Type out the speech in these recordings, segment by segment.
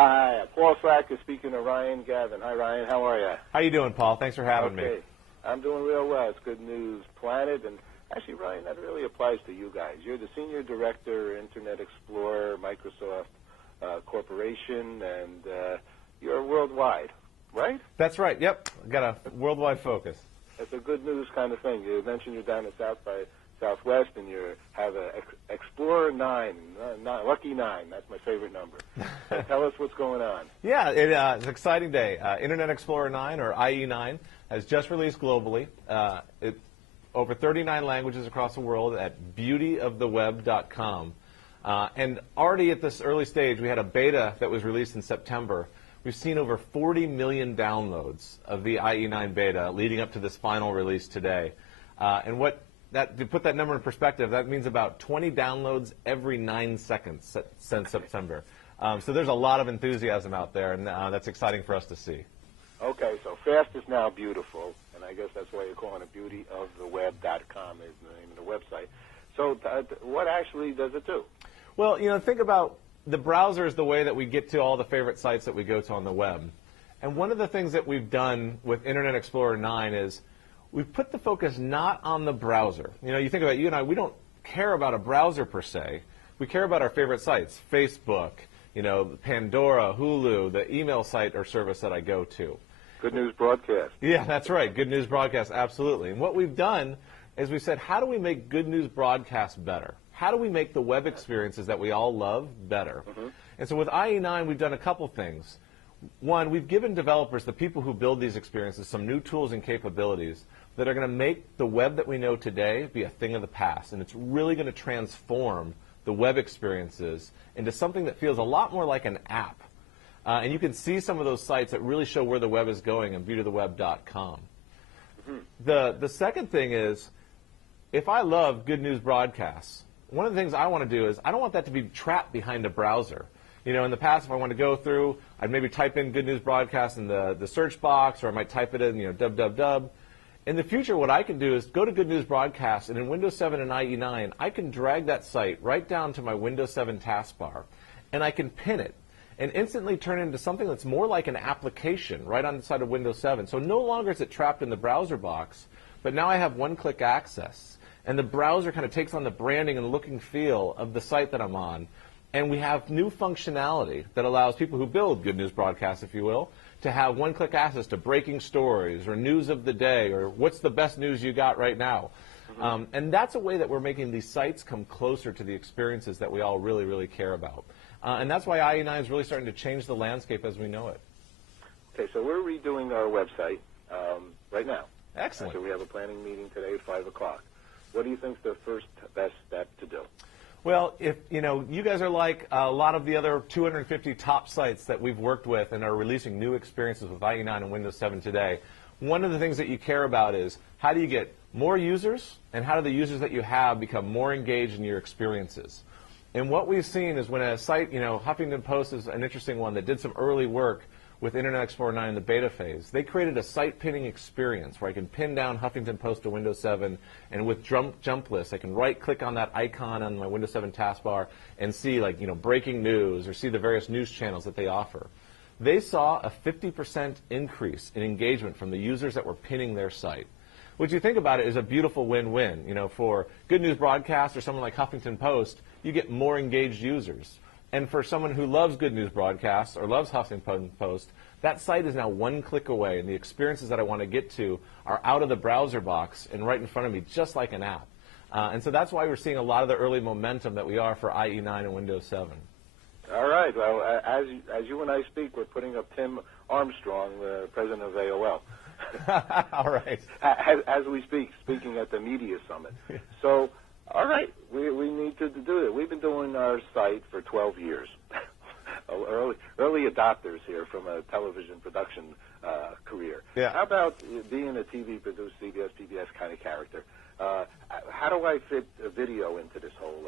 Hi, Paul Slack is speaking to Ryan Gavin. Hi, Ryan. How are you? How you doing, Paul? Thanks for having me. I'm doing real well. It's Good News Planet, and actually, Ryan, that really applies to you guys. You're the Senior Director, Internet Explorer, Microsoft Corporation, and you're worldwide, right? That's right. Yep. Got a worldwide focus. It's a good news kind of thing. You mentioned you're down in South by Southwest, and you have a Explorer 9, Lucky 9. That's my favorite number. Tell us what's going on. Yeah, it's an exciting day. Internet Explorer 9, or IE9, has just released globally. Over 39 languages across the world at beautyoftheweb.com. And already at this early stage, we had a beta that was released in September. We've seen over 40 million downloads of the IE9 beta leading up to this final release today. And to put that number in perspective, that means about 20 downloads every 9 seconds since September. So there's a lot of enthusiasm out there, and that's exciting for us to see. Okay, so fast is now beautiful, and I guess that's why you're calling it beautyoftheweb.com is the name of the website. So what actually does it do? Well, think about the browser is the way that we get to all the favorite sites that we go to on the web. And one of the things that we've done with Internet Explorer 9 is we've put the focus not on the browser. You think about you and I, we don't care about a browser per se. We care about our favorite sites, Facebook, Pandora, Hulu, the email site or service that I go to. Good News Broadcast. Yeah, that's right. Good News Broadcast, absolutely. And what we've done is we said, how do we make Good News Broadcast better? How do we make the web experiences that we all love better? Mm-hmm. And so with IE9, we've done a couple things. One, we've given developers, the people who build these experiences, some new tools and capabilities that are going to make the web that we know today be a thing of the past. And it's really going to transform the web experiences into something that feels a lot more like an app. And you can see some of those sites that really show where the web is going on beautyoftheweb.com. Mm-hmm. The second thing is, if I love Good News Broadcasts, one of the things I want to do is I don't want that to be trapped behind a browser. In the past, if I want to go through, I'd maybe type in Good News Broadcast in the search box, or I might type it in, www. In the future, what I can do is go to Good News Broadcast, and in Windows 7 and IE9, I can drag that site right down to my Windows 7 taskbar, and I can pin it and instantly turn it into something that's more like an application right on the side of Windows 7. So no longer is it trapped in the browser box, but now I have one-click access. And the browser kind of takes on the branding and look and feel of the site that I'm on. And we have new functionality that allows people who build Good News Broadcasts, if you will, to have one-click access to breaking stories or news of the day or what's the best news you got right now. Mm-hmm. And that's a way that we're making these sites come closer to the experiences that we all really, really care about. And that's why IE9 is really starting to change the landscape as we know it. Okay, so we're redoing our website right now. Excellent. So we have a planning meeting today at 5 o'clock. What do you think is the first best step to do? Well, if you guys are like a lot of the other 250 top sites that we've worked with and are releasing new experiences with IE9 and Windows 7 today, one of the things that you care about is how do you get more users and how do the users that you have become more engaged in your experiences? And what we've seen is when a site, Huffington Post is an interesting one that did some early work with Internet Explorer 9 in the beta phase. They created a site pinning experience where I can pin down Huffington Post to Windows 7, and with jump lists, I can right-click on that icon on my Windows 7 taskbar and see, breaking news or see the various news channels that they offer. They saw a 50% increase in engagement from the users that were pinning their site. Which you think about it is a beautiful win-win. For Good News Broadcast or someone like Huffington Post, you get more engaged users. And for someone who loves Good News Broadcasts or loves Huffington Post, that site is now one click away, and the experiences that I want to get to are out of the browser box and right in front of me, just like an app. And so that's why we're seeing a lot of the early momentum that we are for IE9 and Windows 7. All right. Well, as you and I speak, we're putting up Tim Armstrong, the president of AOL. All right. As we speak, speaking at the media summit. So, all right, we need to do it. We've been doing our site for 12 years. Early adopters here from a television production career. Yeah. How about being a TV-produced CBS, PBS kind of character? How do I fit a video into this whole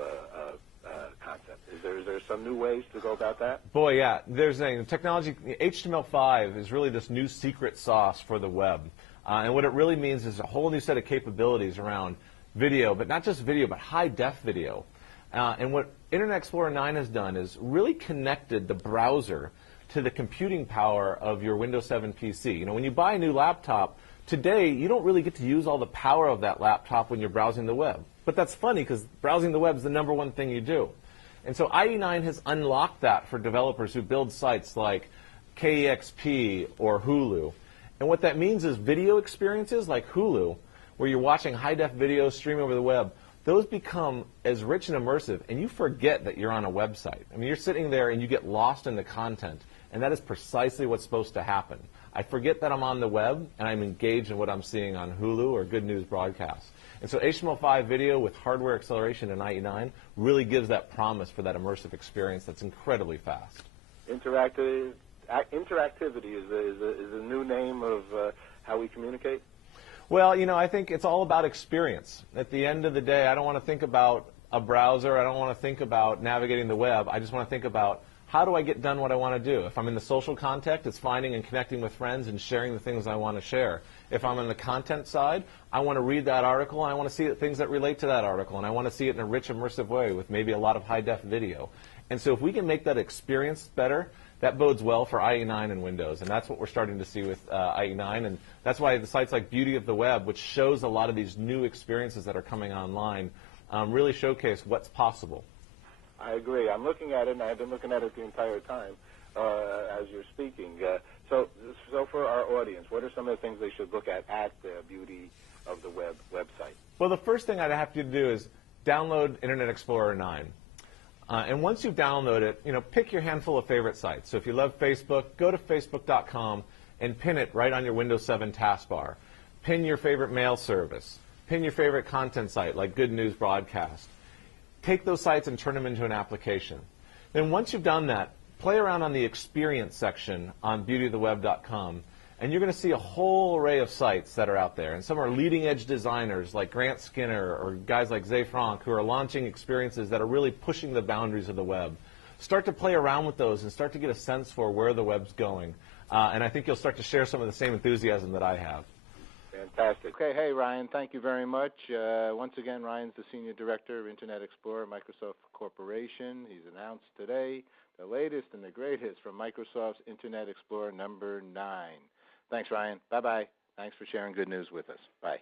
concept? Is there some new ways to go about that? Boy, yeah. There's a technology. HTML5 is really this new secret sauce for the web. And what it really means is a whole new set of capabilities around video, but not just video, but high-def video. And what Internet Explorer 9 has done is really connected the browser to the computing power of your Windows 7 PC. You know, when you buy a new laptop, today you don't really get to use all the power of that laptop when you're browsing the web. But that's funny because browsing the web is the #1 thing you do. And so IE9 has unlocked that for developers who build sites like KEXP or Hulu. And what that means is video experiences like Hulu, where you're watching high-def videos stream over the web, those become as rich and immersive, and you forget that you're on a website. I mean, you're sitting there and you get lost in the content, and that is precisely what's supposed to happen. I forget that I'm on the web, and I'm engaged in what I'm seeing on Hulu or Good News Broadcast. And so HTML5 video with hardware acceleration in IE9 really gives that promise for that immersive experience that's incredibly fast. Interactivity is a new name of how we communicate? Well, you know, I think it's all about experience. At the end of the day, I don't want to think about a browser. I don't want to think about navigating the web. I just want to think about how do I get done what I want to do. If I'm in the social context, it's finding and connecting with friends and sharing the things I want to share. If I'm on the content side, I want to read that article, and I want to see things that relate to that article, and I want to see it in a rich, immersive way with maybe a lot of high-def video. And so if we can make that experience better, that bodes well for IE9 and Windows, and that's what we're starting to see with IE9, and that's why the sites like Beauty of the Web, which shows a lot of these new experiences that are coming online, really showcase what's possible. I agree. I'm looking at it, and I've been looking at it the entire time as you're speaking. So for our audience, what are some of the things they should look at the Beauty of the Web website? Well, the first thing I'd have you to do is download Internet Explorer 9. And once you download it, you know, pick your handful of favorite sites. So if you love Facebook, go to facebook.com and pin it right on your Windows 7 taskbar. Pin your favorite mail service. Pin your favorite content site like Good News Broadcast. Take those sites and turn them into an application. Then once you've done that, play around on the experience section on beautyoftheweb.com, and you're going to see a whole array of sites that are out there. And some are leading-edge designers like Grant Skinner or guys like Zay Franck who are launching experiences that are really pushing the boundaries of the web. Start to play around with those and start to get a sense for where the web's going. And I think you'll start to share some of the same enthusiasm that I have. Fantastic. Okay, hey, Ryan, thank you very much. Once again, Ryan's the Senior Director of Internet Explorer, Microsoft Corporation. He's announced today the latest and the greatest from Microsoft's Internet Explorer #9. Thanks, Ryan. Bye-bye. Thanks for sharing good news with us. Bye.